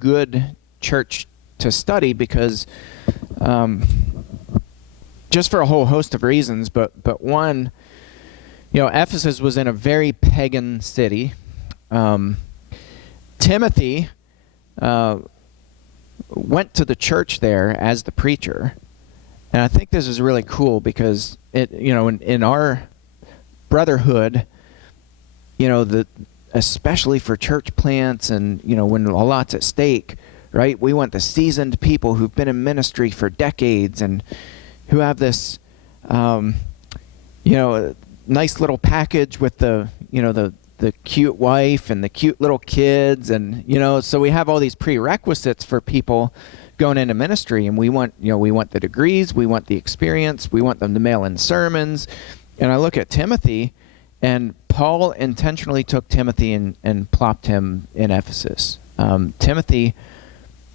good church to study because just for a whole host of reasons, but one, Ephesus was in a very pagan city. Timothy went to the church there as the preacher, and I think this is really cool because in our brotherhood, especially for church plants and when a lot's at stake, right? We want the seasoned people who've been in ministry for decades and who have this nice little package with the cute wife and the cute little kids, and so we have all these prerequisites for people going into ministry, and we want the degrees, we want the experience, we want them to mail in sermons. And I look at Timothy, and Paul intentionally took Timothy and plopped him in Ephesus. Timothy,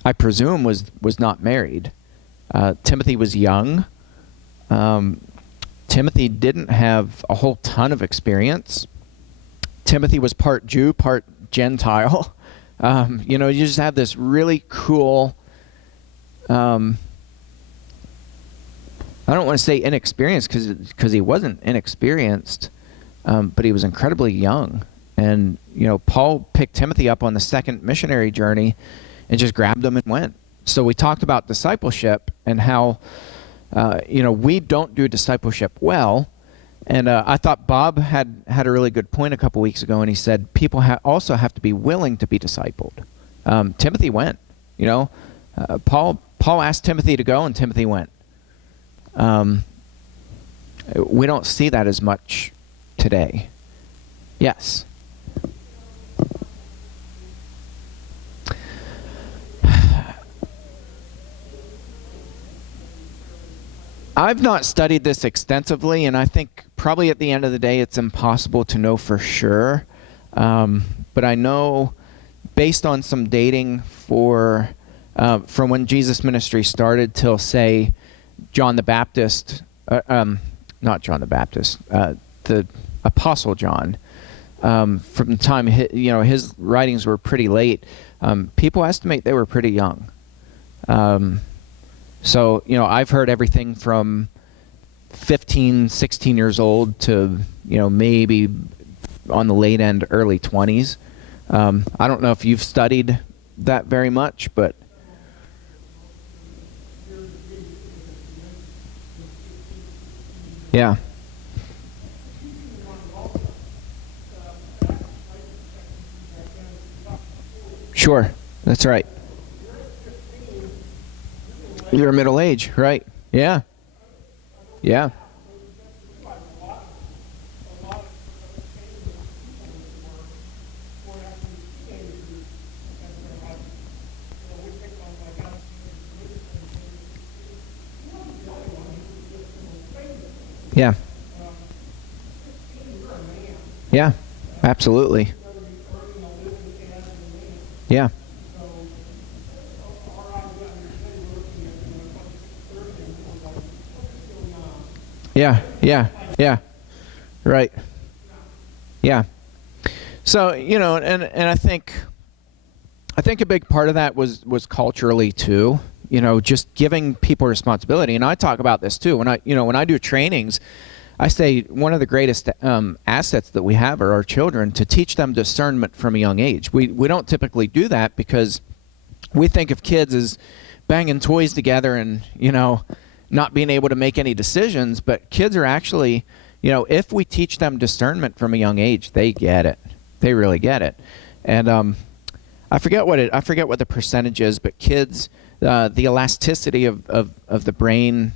I presume, was not married. Timothy was young. Timothy didn't have a whole ton of experience. Timothy was part Jew, part Gentile. You just have this really cool, I don't want to say inexperienced because he wasn't inexperienced, but he was incredibly young. And, Paul picked Timothy up on the second missionary journey and just grabbed him and went. So we talked about discipleship and how, we don't do discipleship well. And I thought Bob had a really good point a couple weeks ago, and he said people also have to be willing to be discipled. Timothy went. Paul asked Timothy to go, and Timothy went. We don't see that as much today. Yes. I've not studied this extensively, and I think probably at the end of the day it's impossible to know for sure. But I know, based on some dating from when Jesus' ministry started till, say, John the Baptist, not John the Baptist, the Apostle John, from the time his writings were pretty late, people estimate they were pretty young. So, I've heard everything from 15, 16 years old to, maybe on the late end, early 20s. I don't know if you've studied that very much, but yeah. Sure, that's right. You're middle age, right? Yeah. Yeah. Yeah. Yeah, absolutely. Yeah. Yeah. Right. Yeah. So, and I think a big part of that was culturally too, just giving people responsibility. And I talk about this too. When I do trainings, I say one of the greatest assets that we have are our children, to teach them discernment from a young age. We don't typically do that because we think of kids as banging toys together and, not being able to make any decisions, but kids are actually, if we teach them discernment from a young age, they get it. They really get it. And I forget what the percentage is, but kids, the elasticity of the brain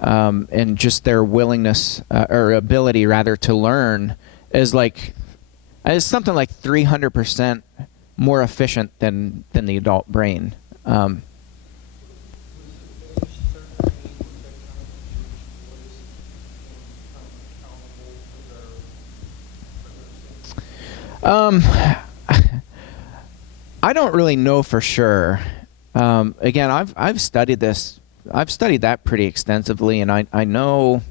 and just their willingness or ability rather to learn is something like 300% more efficient than the adult brain. I don't really know for sure. Again, I've studied this. I've studied that pretty extensively, and I know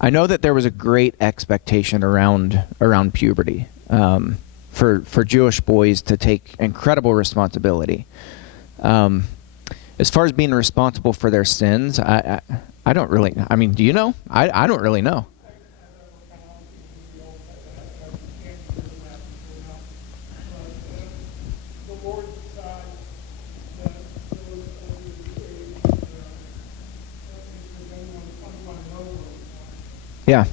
that there was a great expectation around puberty for Jewish boys to take incredible responsibility. As far as being responsible for their sins, I don't really. I mean, do you know? I don't really know. Yeah.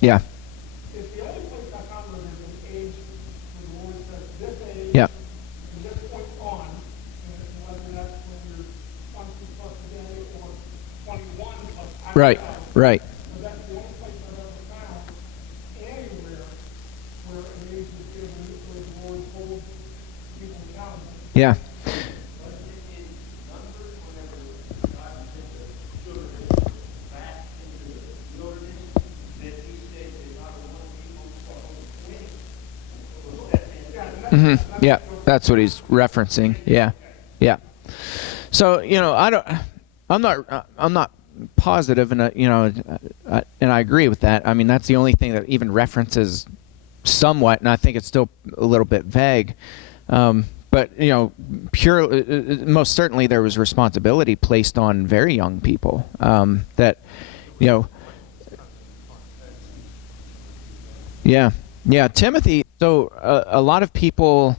Yeah. It's the only place I found where there's an age where the Lord says this age Yeah. from this point on, and whether that's when you're 20 plus a day or 21 plus hours. Right. Right. But that's the only place I've ever found anywhere where an age is given where the Lord holds people accountable. Yeah. Mm-hmm. Yeah, that's what he's referencing. Yeah, yeah. So I'm not positive, and and I agree with that. I mean, that's the only thing that even references somewhat, and I think it's still a little bit vague. But most certainly there was responsibility placed on very young people that, yeah, Timothy. So a lot of people,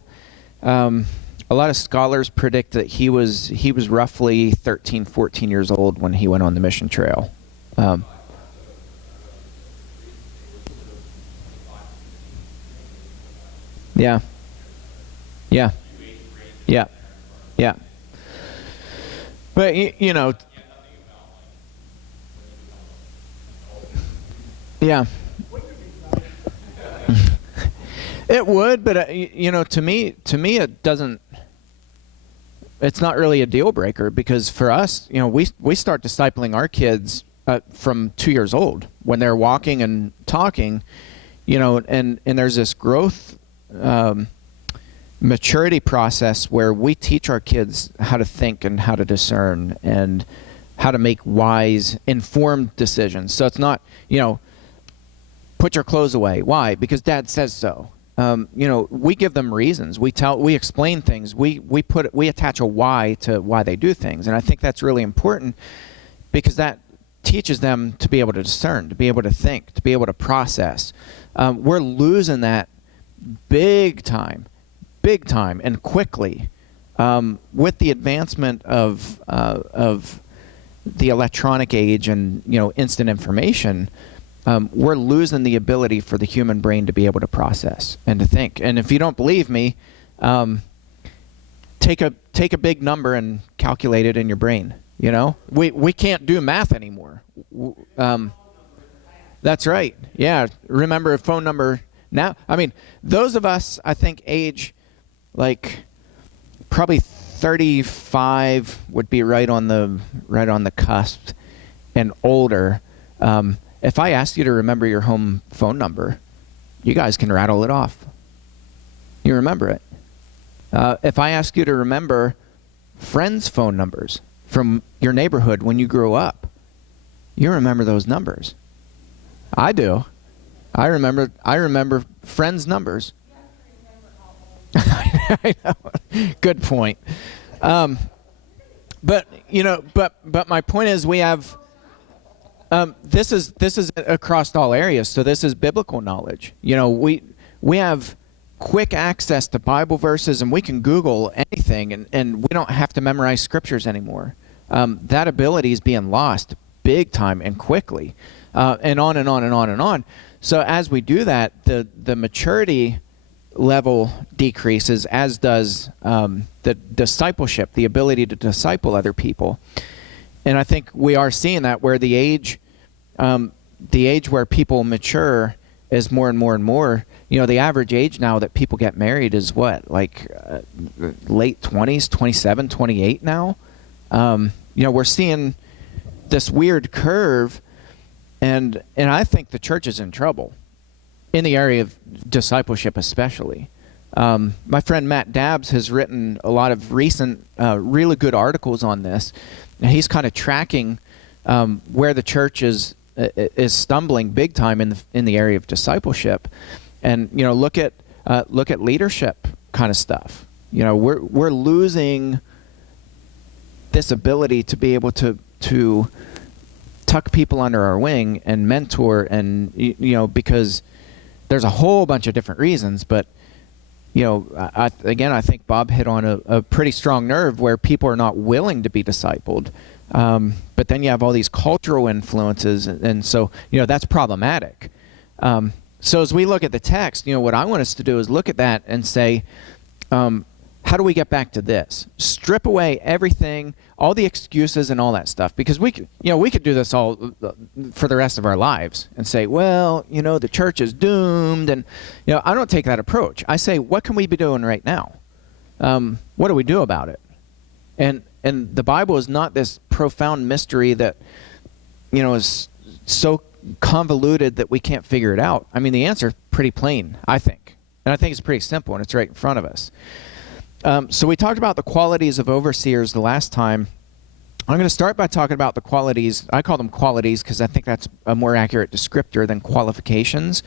a lot of scholars predict that he was roughly 13, 14 years old when he went on the mission trail. Yeah, yeah, yeah, yeah. But yeah. It would, but to me, it doesn't. It's not really a deal breaker because for us, we start discipling our kids from 2 years old when they're walking and talking, and there's this growth, maturity process where we teach our kids how to think and how to discern and how to make wise, informed decisions. So it's not, put your clothes away. Why? Because Dad says so. We give them reasons. We explain things. We attach a why to why they do things, and I think that's really important because that teaches them to be able to discern, to be able to think, to be able to process. We're losing that big time, and quickly with the advancement of the electronic age and instant information. We're losing the ability for the human brain to be able to process and to think. And if you don't believe me, take a big number and calculate it in your brain. We can't do math anymore. That's right. Yeah, remember a phone number now. I mean, those of us I think age like probably 35 would be right on the cusp, and older. If I asked you to remember your home phone number, you guys can rattle it off. You remember it. If I ask you to remember friends' phone numbers from your neighborhood when you grew up, you remember those numbers. I do. I remember friends' numbers. I know. Good point. But my point is we have. This is across all areas, so this is biblical knowledge. We have quick access to Bible verses, and we can Google anything, and we don't have to memorize scriptures anymore. That ability is being lost big time and quickly, and on and on and on and on. So as we do that, the maturity level decreases, as does the discipleship, the ability to disciple other people. And I think we are seeing that where the age where people mature is more and more and more. The average age now that people get married is what, like late 20s, 27, 28 now. We're seeing this weird curve, and I think the church is in trouble in the area of discipleship especially. My friend Matt Dabbs has written a lot of recent really good articles on this. And he's kind of tracking where the church is is stumbling big time in the area of discipleship. And look at leadership kind of stuff. We're losing this ability to be able to tuck people under our wing and mentor, and because there's a whole bunch of different reasons, but I think Bob hit on a pretty strong nerve where people are not willing to be discipled. But then you have all these cultural influences, and so that's problematic. So as we look at the text, what I want us to do is look at that and say, how do we get back to this? Strip away everything, all the excuses and all that stuff, because we could do this all for the rest of our lives and say, well, the church is doomed, and I don't take that approach. I say, what can we be doing right now? What do we do about it? And the Bible is not this profound mystery that is so convoluted that we can't figure it out. I mean, the answer is pretty plain, I think, and I think it's pretty simple, and it's right in front of us. So we talked about the qualities of overseers the last time. I'm going to start by talking about the qualities. I call them qualities because I think that's a more accurate descriptor than qualifications.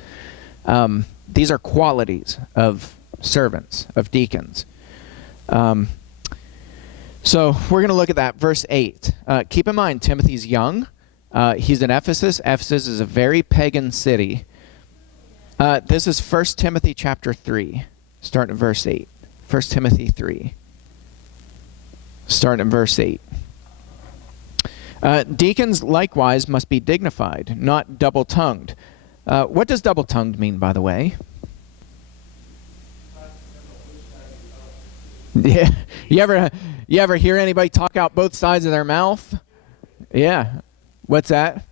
These are qualities of servants, of deacons. So we're going to look at that. Verse 8. Keep in mind, Timothy's young. He's in Ephesus. Ephesus is a very pagan city. This is 1 Timothy chapter 3, starting at verse 8. 1 Timothy 3, starting in verse 8. Deacons likewise must be dignified, not double-tongued. What does double-tongued mean, by the way? Yeah. You ever hear anybody talk out both sides of their mouth? Yeah. What's that?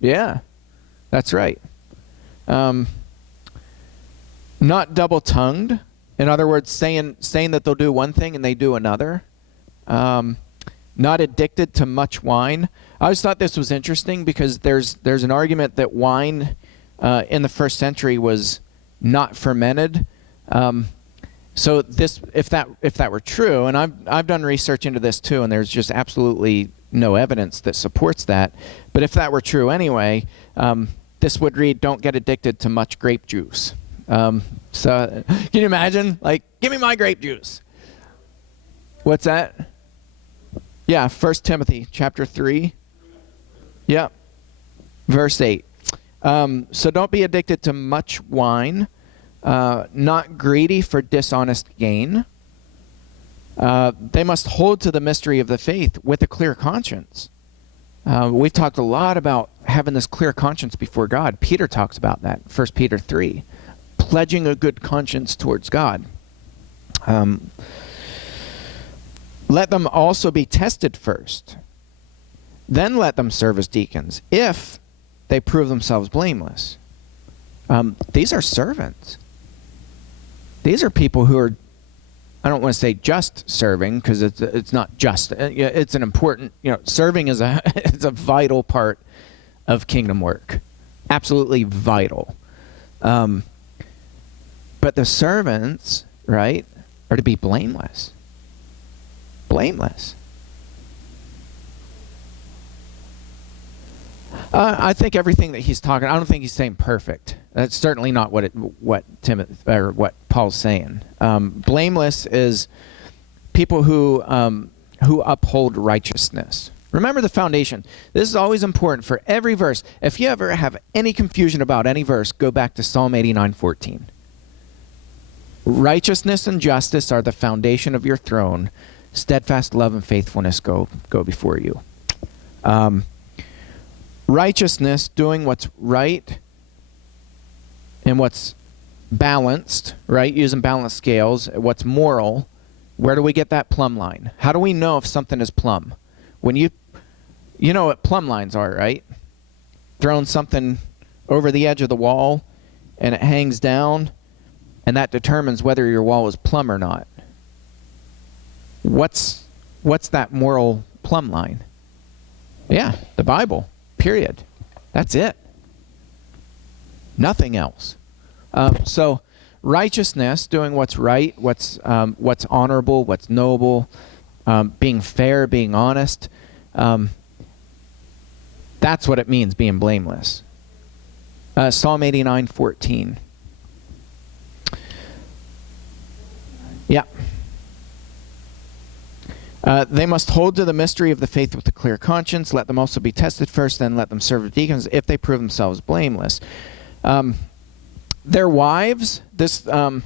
Yeah. That's right. Not double-tongued. In other words, saying that they'll do one thing and they do another. Not addicted to much wine. I always thought this was interesting because there's an argument that wine in the first century was not fermented. So this, if that were true, and I've done research into this too, and there's just absolutely no evidence that supports that. But if that were true anyway, this would read, "Don't get addicted to much grape juice." So can you imagine? Like, give me my grape juice. What's that? Yeah, 1 Timothy chapter 3. Yeah, verse 8. So don't be addicted to much wine, not greedy for dishonest gain. They must hold to the mystery of the faith with a clear conscience. We've talked a lot about having this clear conscience before God. Peter talks about that, 1 Peter 3. Pledging a good conscience towards God. Let them also be tested first. Then let them serve as deacons, if they prove themselves blameless. These are servants. These are people who are, I don't want to say just serving, because it's not just. It's an important, serving is it's a vital part of kingdom work. Absolutely vital. But the servants, right, are to be blameless. Blameless. I think everything that he's talking, I don't think he's saying perfect. That's certainly not what Paul's saying. Blameless is people who uphold righteousness. Remember the foundation. This is always important for every verse. If you ever have any confusion about any verse, go back to Psalm 89:14. Righteousness and justice are the foundation of your throne. Steadfast love and faithfulness go before you. Righteousness, doing what's right and what's balanced, right? Using balanced scales. What's moral. Where do we get that plumb line? How do we know if something is plumb? When you know what plumb lines are, right? Throwing something over the edge of the wall and it hangs down, and that determines whether your wall is plumb or not. What's that moral plumb line? Yeah, the Bible, period. That's it. Nothing else. So righteousness, doing what's right, what's honorable, what's noble, being fair, being honest, That's what it means, being blameless. Psalm 89:14. Yeah. They must hold to the mystery of the faith with a clear conscience. Let them also be tested first, then let them serve as deacons if they prove themselves blameless. Their wives, I'm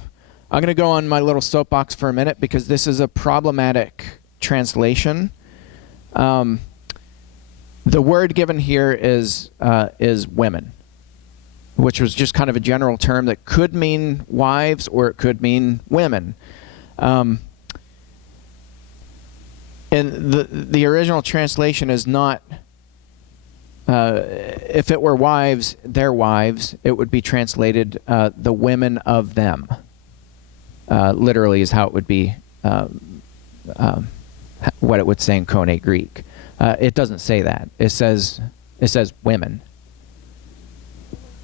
going to go on my little soapbox for a minute because this is a problematic translation. The word given here is women, which was just kind of a general term that could mean wives or it could mean women. And the original translation is not, if it were wives, their wives, it would be translated the women of them. Literally is how it would be, what it would say in Koine Greek. It doesn't say that. It says women.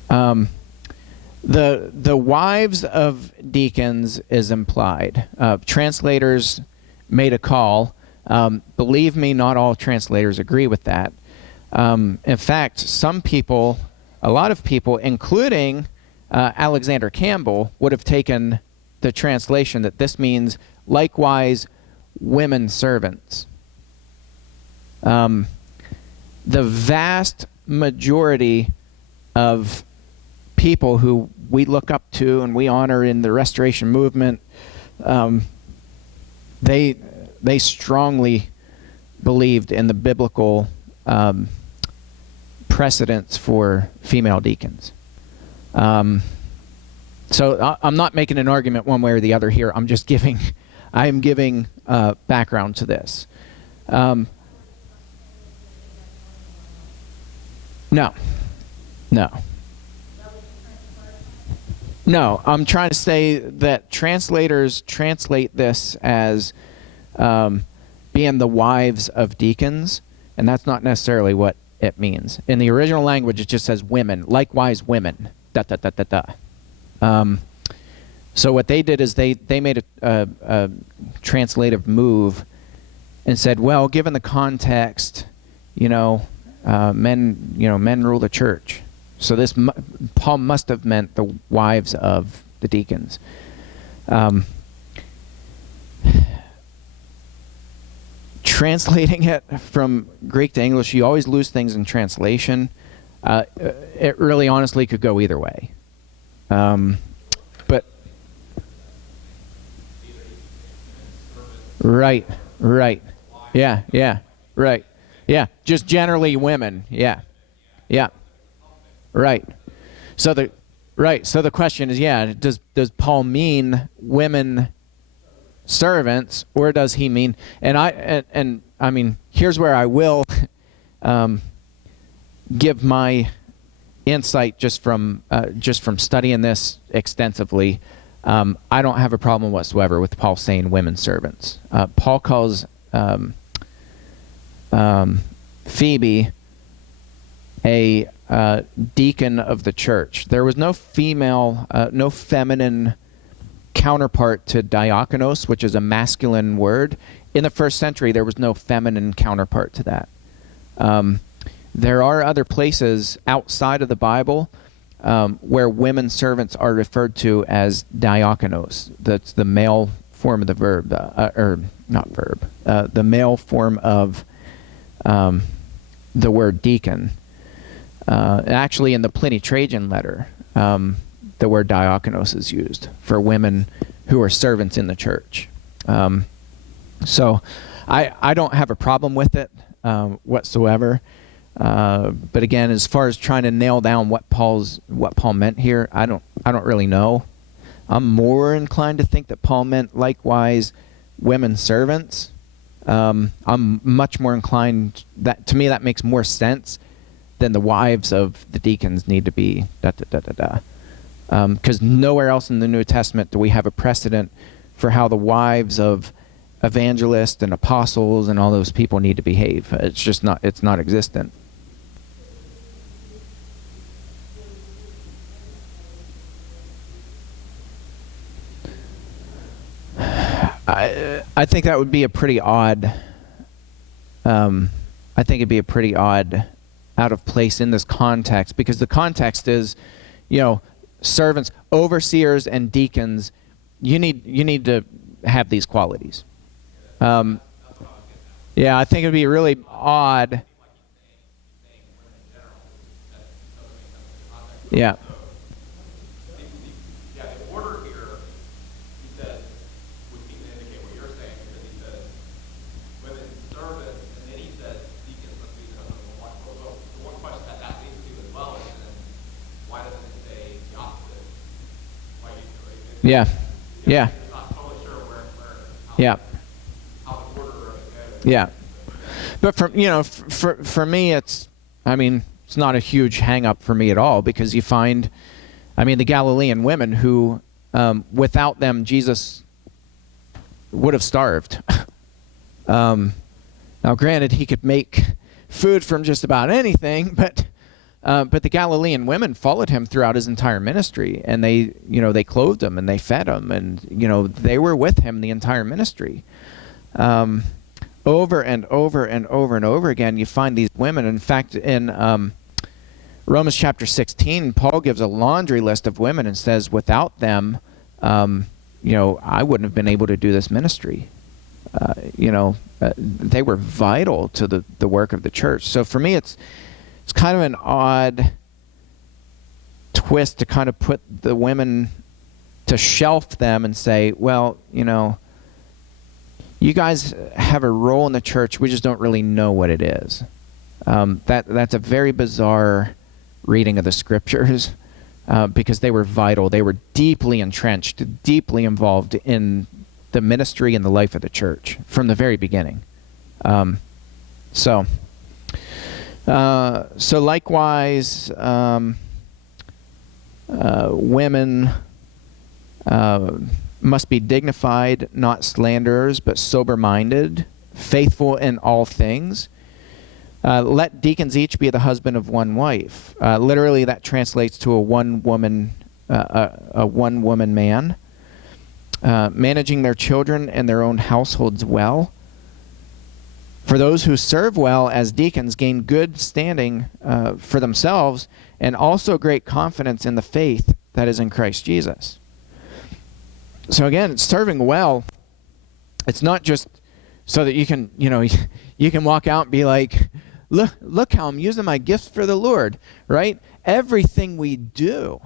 The wives of deacons is implied. Translators made a call. Believe me, not all translators agree with that. In fact, a lot of people, including Alexander Campbell, would have taken the translation that this means likewise women servants. The vast majority of people who we look up to and we honor in the Restoration movement, they strongly believed in the biblical precedents for female deacons. So I'm not making an argument one way or the other here. I am giving background to this. No. No, I'm trying to say that translators translate this as being the wives of deacons, and that's not necessarily what it means. In the original language, it just says women, likewise women, So what they did is they made a translative move and said, well, given the context, men rule the church. So Paul must have meant the wives of the deacons. Translating it from Greek to English, you always lose things in translation. It really honestly could go either way. But right. Yeah, right. Yeah, just generally women. Yeah. Right. So the question is, does Paul mean women servants, or does he mean? And I mean, here's where I will give my insight just from studying this extensively. I don't have a problem whatsoever with Paul saying women servants. Paul calls Phoebe a deacon of the church. There was no feminine counterpart to diakonos, which is a masculine word. In the first century, there was no feminine counterpart to that. There are other places outside of the Bible where women servants are referred to as diakonos. That's the male form of the verb, the male form of the word deacon. Actually, in the Pliny-Trajan letter, the word diakonos is used for women who are servants in the church. So I don't have a problem with it whatsoever. But again, as far as trying to nail down what Paul meant here, I don't really know. I'm more inclined to think that Paul meant likewise women servants. I'm much more inclined to me that makes more sense than the wives of the deacons need to be because nowhere else in the New Testament do we have a precedent for how the wives of evangelists and apostles and all those people need to behave. It's not existent. I think that would be a pretty odd. I think it'd be a pretty odd out of place in this context, because the context is, servants, overseers, and deacons. You need to have these qualities. Yeah, I think it'd be really odd. Yeah. Yeah, the order here, he says, would seem to indicate what you're saying, because he says women service, and then he says deacons must be the husband of one wife. Well, the one question that leads to as well is then why doesn't it say the opposite? Why do you, Yeah. Yeah. I'm not totally sure how the order goes. Yeah. But for me, it's not a huge hang up for me at all, because you find, the Galilean women who, without them, Jesus would have starved. Now, granted, he could make food from just about anything, but the Galilean women followed him throughout his entire ministry, and they clothed him and they fed him, and they were with him the entire ministry. Over and over and over and over again, you find these women. In fact, in Romans chapter 16, Paul gives a laundry list of women and says, without them, I wouldn't have been able to do this ministry. They were vital to the work of the church. So for me, it's kind of an odd twist to kind of put the women, to shelf them and say, well, you guys have a role in the church, we just don't really know what it is. That's a very bizarre reading of the scriptures, because they were vital. They were deeply entrenched, deeply involved in the ministry and the life of the church from the very beginning. So likewise, women must be dignified, not slanderers, but sober-minded, faithful in all things. Let deacons each be the husband of one wife. Literally, that translates to a one-woman man, managing their children and their own households well. For those who serve well as deacons gain good standing for themselves, and also great confidence in the faith that is in Christ Jesus. So again, serving well, it's not just so that you can walk out and be like, look how I'm using my gifts for the Lord, right? Everything we do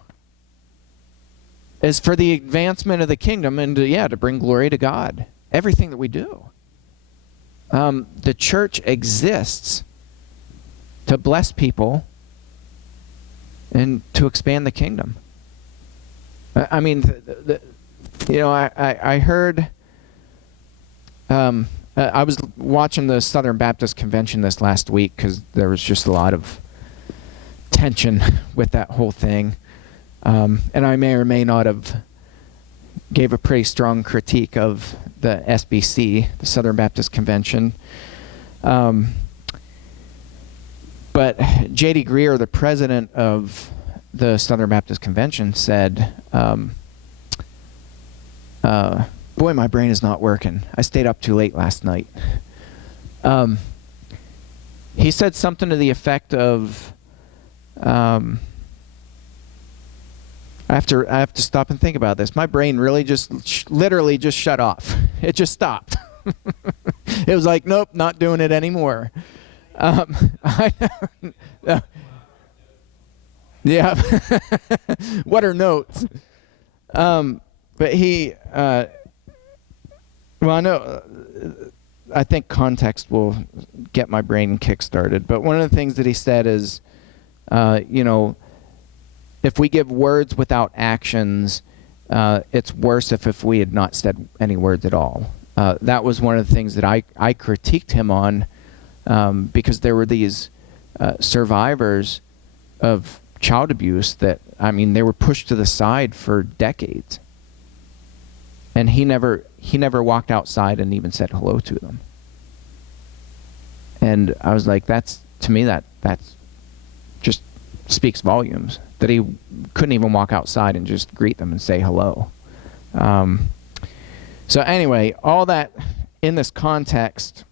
is for the advancement of the kingdom and to bring glory to God. Everything that we do. The church exists to bless people and to expand the kingdom. I heard, I was watching the Southern Baptist Convention this last week because there was just a lot of tension with that whole thing. And I may or may not have gave a pretty strong critique of the SBC, the Southern Baptist Convention. But J.D. Greear, the president of the Southern Baptist Convention, said, boy, my brain is not working. I stayed up too late last night. He said something to the effect of, I have to stop and think about this. My brain really literally just shut off. It just stopped. It was like, nope, not doing it anymore. Yeah. What are notes? But he, I think context will get my brain kick-started. But one of the things that he said is, if we give words without actions, it's worse if we had not said any words at all. That was one of the things that I critiqued him on, because there were these survivors of child abuse that, they were pushed to the side for decades. And he never walked outside and even said hello to them. And I was like, that's just speaks volumes, that he couldn't even walk outside and just greet them and say hello. So anyway, all that in this context,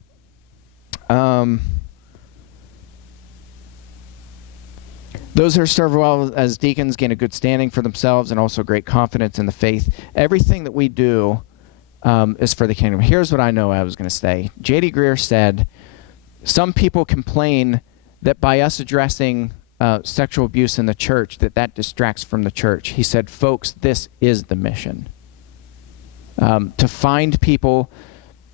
Those who serve well as deacons gain a good standing for themselves and also great confidence in the faith. Everything that we do is for the kingdom. Here's what I know I was going to say. J.D. Greear said, some people complain that by us addressing sexual abuse in the church, that distracts from the church. He said, folks, this is the mission. To find people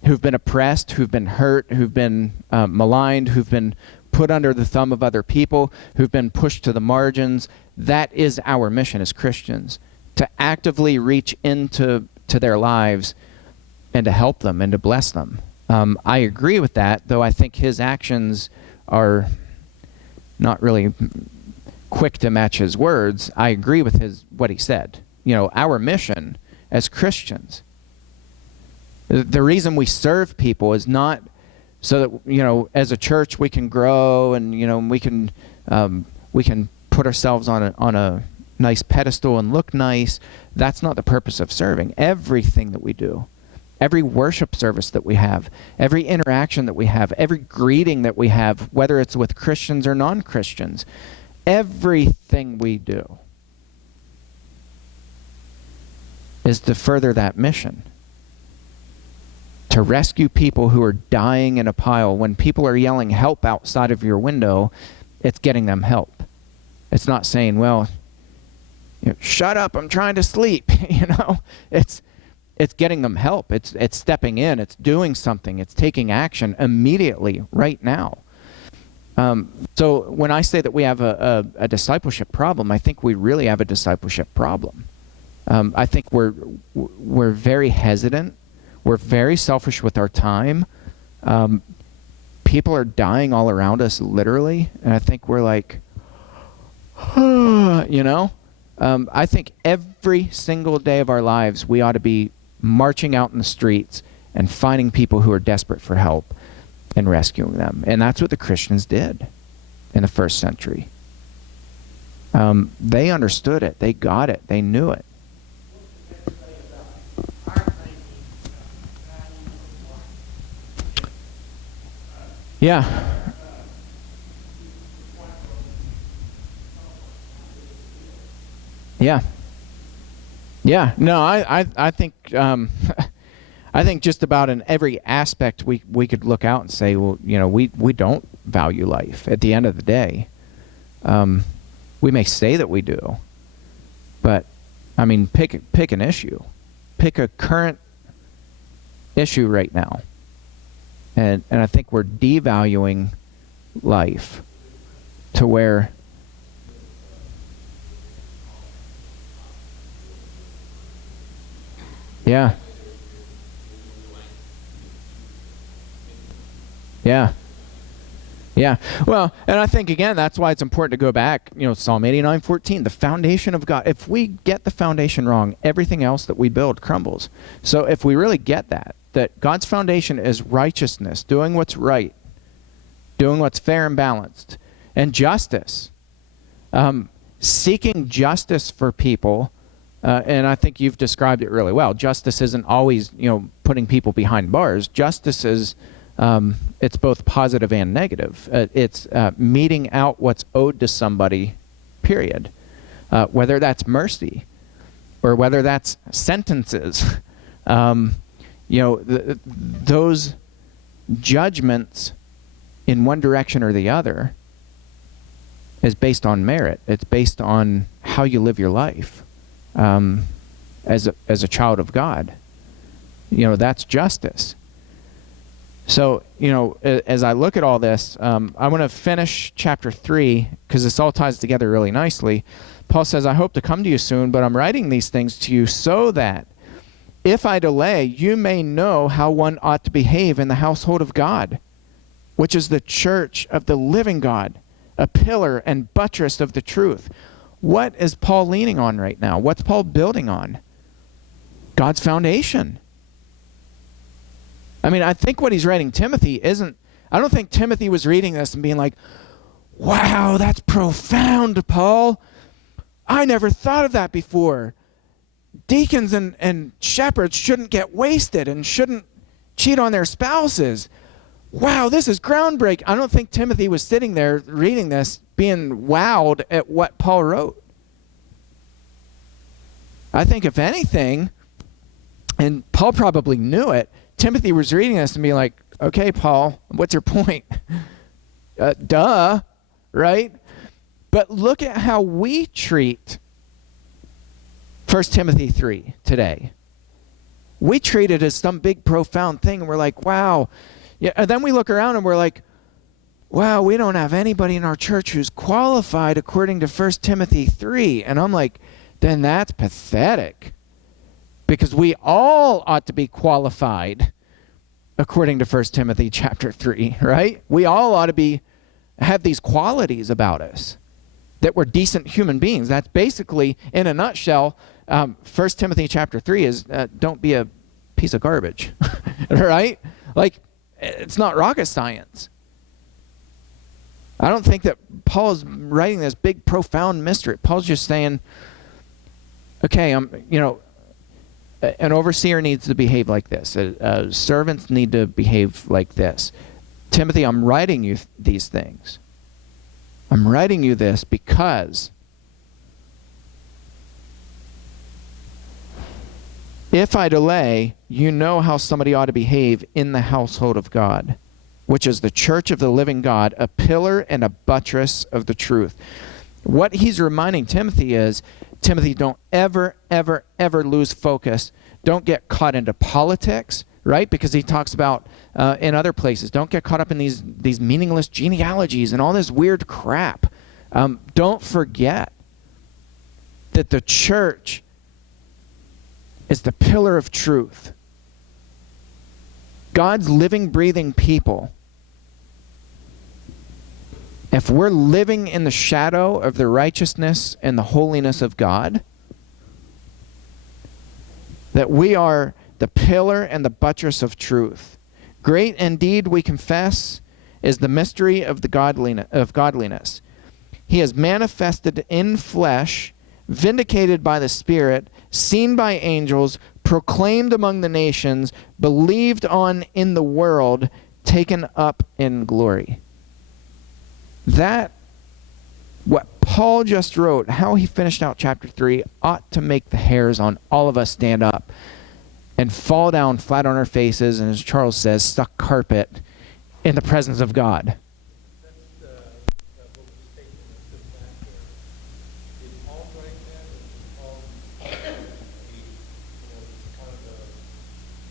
who've been oppressed, who've been hurt, who've been maligned, who've been put under the thumb of other people, who've been pushed to the margins. That is our mission as Christians, to actively reach into their lives and to help them and to bless them. I agree with that, though I think his actions are not really quick to match his words. I agree with what he said. Our mission as Christians, the reason we serve people is not so that, as a church we can grow and, we can put ourselves on a nice pedestal and look nice. That's not the purpose of serving. Everything that we do, every worship service that we have, every interaction that we have, every greeting that we have, whether it's with Christians or non-Christians, everything we do is to further that mission. To rescue people who are dying in a pile. When people are yelling help outside of your window, it's getting them help. It's not saying, well, shut up, I'm trying to sleep. It's getting them help. It's stepping in. It's doing something. It's taking action immediately, right now. So when I say that we have a discipleship problem, I think we really have a discipleship problem. I think we're very hesitant. We're very selfish with our time. People are dying all around us, literally, and I think we're like, I think every single day of our lives we ought to be marching out in the streets and finding people who are desperate for help and rescuing them. And that's what the Christians did in the first century. They understood it. They got it. They knew it. Yeah. Yeah. Yeah. No, I think I think just about in every aspect we could look out and say, well, we don't value life at the end of the day. We may say that we do, but I mean, pick an issue. Pick a current issue right now. And I think we're devaluing life to where yeah. Yeah. Yeah. Well, and I think, again, that's why it's important to go back, Psalm 89:14, the foundation of God. If we get the foundation wrong, everything else that we build crumbles. So if we really get that God's foundation is righteousness, doing what's right, doing what's fair and balanced, and justice, seeking justice for people, and I think you've described it really well. Justice isn't always, putting people behind bars. Justice is, it's both positive and negative. It's meting out what's owed to somebody, period. Whether that's mercy or whether that's sentences. Those judgments in one direction or the other is based on merit. It's based on how you live your life as a child of God. That's justice. So, as I look at all this, I want to finish chapter 3 because this all ties together really nicely. Paul says, I hope to come to you soon, but I'm writing these things to you so that if I delay, you may know how one ought to behave in the household of God, which is the church of the living God, a pillar and buttress of the truth. What is Paul leaning on right now? What's Paul building on? God's foundation. I mean, I think what he's writing Timothy I don't think Timothy was reading this and being like, wow, that's profound, Paul. I never thought of that before. Deacons and shepherds shouldn't get wasted and shouldn't cheat on their spouses. Wow, this is groundbreaking. I don't think Timothy was sitting there reading this being wowed at what Paul wrote. I think if anything, and Paul probably knew it, Timothy was reading this and being like, okay, Paul, what's your point? Duh, right? But look at how we treat 1 Timothy 3 today. We treat it as some big profound thing, and we're like, wow. Yeah, and then we look around and we're like, wow, we don't have anybody in our church who's qualified according to 1 Timothy 3. And I'm like, then that's pathetic. Because we all ought to be qualified according to 1 Timothy chapter 3, right? We all ought to have these qualities about us, that we're decent human beings. That's basically, in a nutshell, 1 Timothy chapter 3 is don't be a piece of garbage, right? Like, it's not rocket science. I don't think that Paul's writing this big, profound mystery. Paul's just saying, okay, an overseer needs to behave like this. Servants need to behave like this. Timothy, I'm writing you these things. I'm writing you this because if I delay, you know how somebody ought to behave in the household of God, which is the church of the living God, a pillar and a buttress of the truth. What he's reminding Timothy is, Timothy, don't ever, ever, ever lose focus. Don't get caught into politics, right? Because he talks about in other places, don't get caught up in these meaningless genealogies and all this weird crap. Don't forget that the church is the pillar of truth. God's living, breathing people. If we're living in the shadow of the righteousness and the holiness of God, that we are the pillar and the buttress of truth. Great indeed, we confess, is the mystery of godliness. He is manifested in flesh, vindicated by the Spirit, seen by angels, proclaimed among the nations, believed on in the world, taken up in glory. That, what Paul just wrote, how he finished out chapter 3, ought to make the hairs on all of us stand up and fall down flat on our faces, and as Charles says, suck carpet in the presence of God. That's the little statement that took back there. Did Paul write that, or did Paul kind of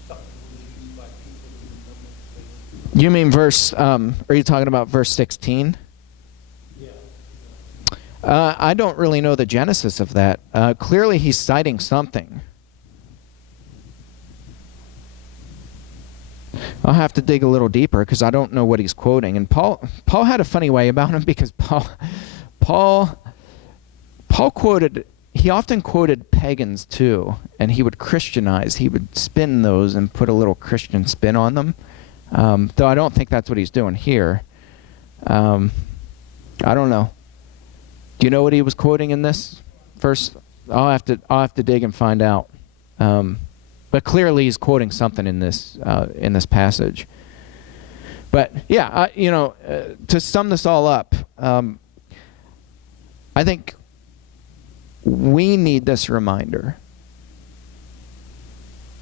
something was used by people who remember? You mean are you talking about verse 16? I don't really know the genesis of that. Clearly he's citing something. I'll have to dig a little deeper because I don't know what he's quoting. And Paul had a funny way about him because Paul quoted, he often quoted pagans too, and he would Christianize. He would spin those and put a little Christian spin on them. Though I don't think that's what he's doing here. I don't know. Do you know what he was quoting in this verse? I'll have to dig and find out. But clearly he's quoting something in this passage. But yeah, to sum this all up, I think we need this reminder.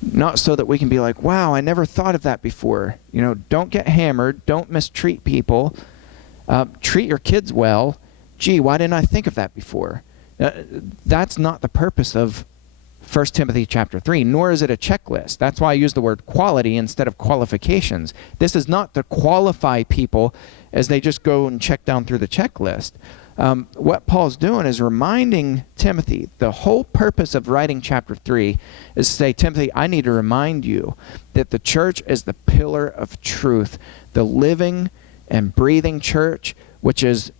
Not so that we can be like, wow, I never thought of that before. Don't get hammered. Don't mistreat people. Treat your kids well. Gee, why didn't I think of that before? That's not the purpose of 1 Timothy chapter 3, nor is it a checklist. That's why I use the word quality instead of qualifications. This is not to qualify people as they just go and check down through the checklist. What Paul's doing is reminding Timothy, the whole purpose of writing chapter 3 is to say, Timothy, I need to remind you that the church is the pillar of truth, the living and breathing church, which is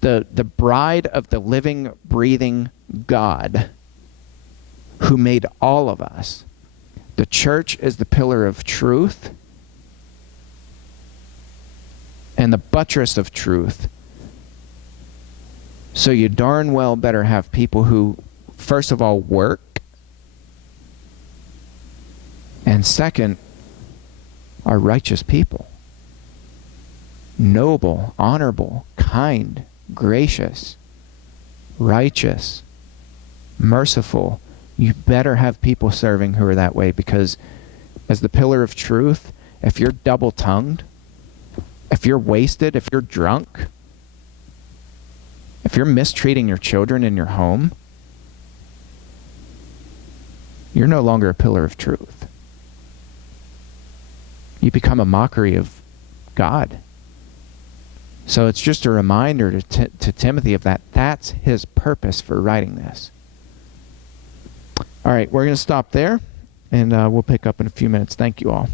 the bride of the living, breathing God who made all of us. The church is the pillar of truth and the buttress of truth. So you darn well better have people who, first of all, work, and second, are righteous people. Noble, honorable, kind, gracious, righteous, merciful. You better have people serving who are that way, because as the pillar of truth, if you're double-tongued, if you're wasted, if you're drunk, if you're mistreating your children in your home, you're no longer a pillar of truth. You become a mockery of God. So it's just a reminder to Timothy of that. That's his purpose for writing this. All right, we're going to stop there, and we'll pick up in a few minutes. Thank you all.